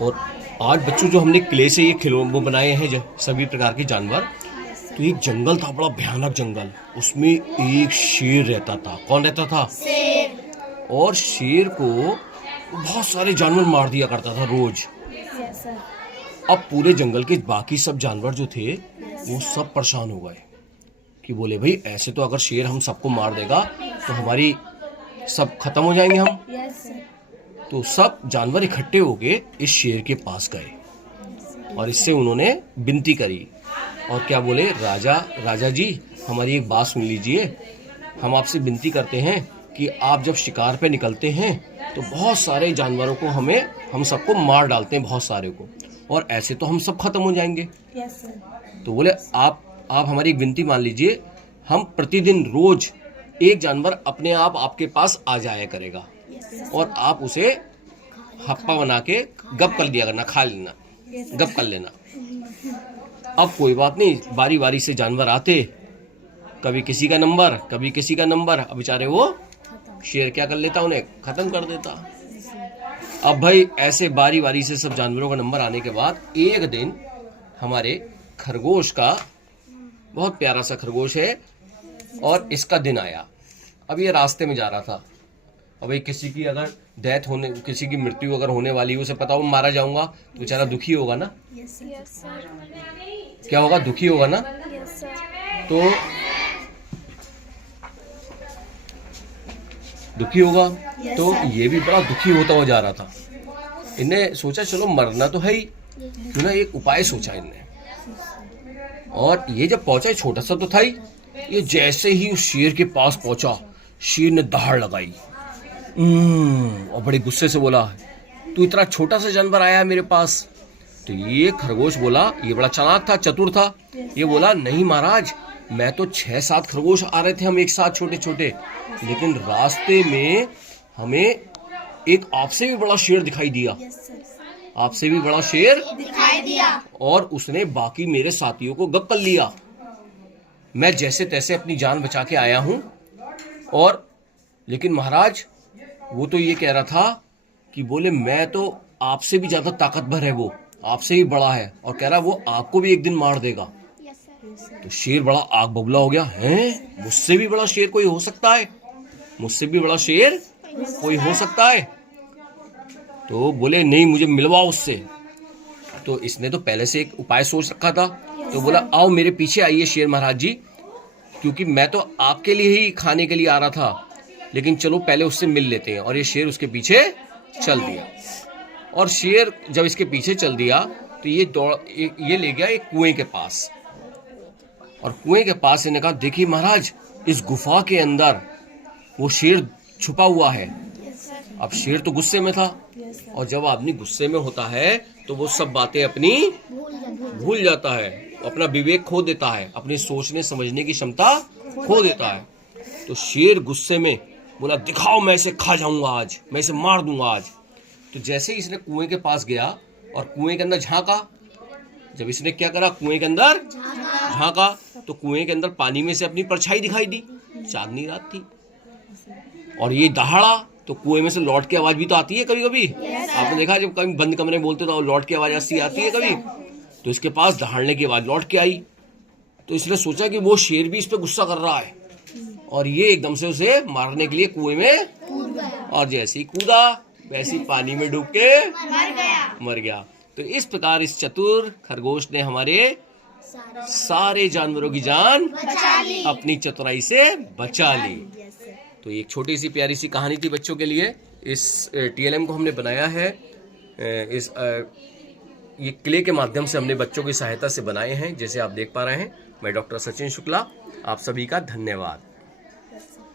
और आज बच्चों जो हमने क्ले से ये खिलौने बनाए हैं सभी प्रकार के जानवर, तो एक जंगल था, बड़ा भयानक जंगल। उसमें एक शेर रहता था। कौन रहता था? शेर। और शेर को बहुत सारे जानवर मार दिया करता था रोज। अब पूरे जंगल के बाकी सब जानवर जो थे वो सब परेशान हो गए कि बोले भाई ऐसे तो अगर शेर हम सबको मार देगा तो हमारी सब खत्म हो जाएंगे हम। तो सब जानवर इकट्ठे होके इस शेर के पास गए और इससे उन्होंने विनती करी और क्या बोले, राजा जी हमारी एक बात सुन लीजिए। हम आपसे विनती करते हैं कि आप जब शिकार पे निकलते हैं तो बहुत सारे जानवरों को हम सबको मार डालते हैं, बहुत सारे को, और ऐसे तो हम सब खत्म हो जाएंगे। तो बोले आप हमारी एक विनती मान लीजिए, हम प्रतिदिन रोज एक जानवर अपने आप आपके पास आ जाया करेगा और आप उसे हप्पा बना के गप कर दिया करना, खा लेना, गप कर लेना। अब कोई बात नहीं, बारी बारी से जानवर आते, कभी किसी का नंबर कभी किसी का नंबर। अब बेचारे वो शेर क्या कर लेता, उन्हें खत्म कर देता। अब भाई ऐसे बारी बारी से सब जानवरों का नंबर आने के बाद एक दिन हमारे खरगोश का, बहुत प्यारा सा खरगोश है, और इसका दिन आया। अब ये रास्ते में जा रहा था। अब भाई किसी की अगर डेथ होने, किसी की मृत्यु अगर होने वाली है, उसे पता हो मारा जाऊंगा तो बेचारा दुखी होगा ना। क्या होगा? दुखी होगा ना। तो दुखी होगा तो ये भी बड़ा दुखी होता हुआ जा रहा था। इन्हें सोचा चलो मरना तो है ही, क्यों ना एक उपाय सोचा इनने। और ये जब पहुंचा, छोटा सा तो था ही, ये जैसे ही उस शेर के पास पहुंचा, शेर ने दहाड़ लगाई और बड़े गुस्से से बोला, तू इतना छोटा सा जानवर आया है मेरे पास। तो ये खरगोश बोला, ये बड़ा चालाक था, चतुर था, ये बोला नहीं महाराज, मैं तो 6-7 खरगोश आ रहे थे हम एक साथ छोटे छोटे, लेकिन रास्ते में हमें एक आपसे भी बड़ा शेर दिखाई दिया, आपसे भी बड़ा शेर दिखाई दिया, और उसने बाकी मेरे साथियों को गप कर लिया। मैं जैसे तैसे अपनी जान बचा के आया हूं, और लेकिन महाराज वो तो ये कह रहा था कि बोले मैं तो आपसे भी ज्यादा ताकतवर है, वो आपसे ही बड़ा है, और कह रहा वो आपको भी एक दिन मार देगा। तो शेर बड़ा आग बबूला हो गया, हैं मुझसे भी बड़ा शेर कोई हो सकता है, मुझसे भी बड़ा शेर कोई हो सकता है। तो बोले नहीं, मुझे मिलवाओ उससे। तो इसने तो पहले से एक उपाय सोच रखा था। तो बोला आओ मेरे पीछे आइए शेर महाराज जी, क्योंकि मैं तो आपके लिए ही खाने के लिए आ रहा था, लेकिन चलो पहले उससे मिल लेते हैं। और ये शेर उसके पीछे चल दिया, और शेर जब इसके पीछे चल दिया तो ये ले गया एक कुएं के पास, और कुएं के पास इन्हें कहा देखिए महाराज, इस गुफा के अंदर वो शेर छुपा हुआ है। अब शेर तो गुस्से में था, और जब आदमी गुस्से में होता है तो वो सब बातें अपनी भूल जाता है, अपना विवेक खो देता है, अपनी सोचने समझने की क्षमता खो देता है। तो शेर गुस्से में बोला दिखाओ, मैं इसे खा जाऊंगा आज, मैं इसे मार दूंगा आज। तो जैसे ही इसने कुएं के पास गया और कुएं के अंदर झांका, जब इसने क्या करा, कुएं के अंदर झांका, तो कुएं के अंदर पानी में से अपनी परछाई दिखाई दी, चांदनी रात थी। और ये दहाड़ा, तो कुएं में से लौट की आवाज भी तो आती है कभी कभी, आपने देखा जब कभी बंद कमरे में बोलते तो लौट की आवाज आती है कभी, तो इसके पास दहाड़ने की आवाज लौट के आई। तो इसने सोचा कि वो शेर भी इस पे गुस्सा कर रहा है, और ये एकदम से उसे मारने के लिए कुएं में कूद गया, और जैसे ही कूदा वैसे ही पानी में डूब के मर गया। तो इस प्रकार इस चतुर खरगोश ने हमारे सारे जानवरों की जान अपनी चतुराई से बचा ली। तो एक छोटी सी प्यारी सी कहानी थी बच्चों के लिए। इस TLM को हमने बनाया है, ये क्ले के माध्यम से हमने बच्चों की सहायता से बनाए हैं, जैसे आप देख पा रहे हैं। मैं डॉक्टर सचिन शुक्ला, आप सभी का धन्यवाद।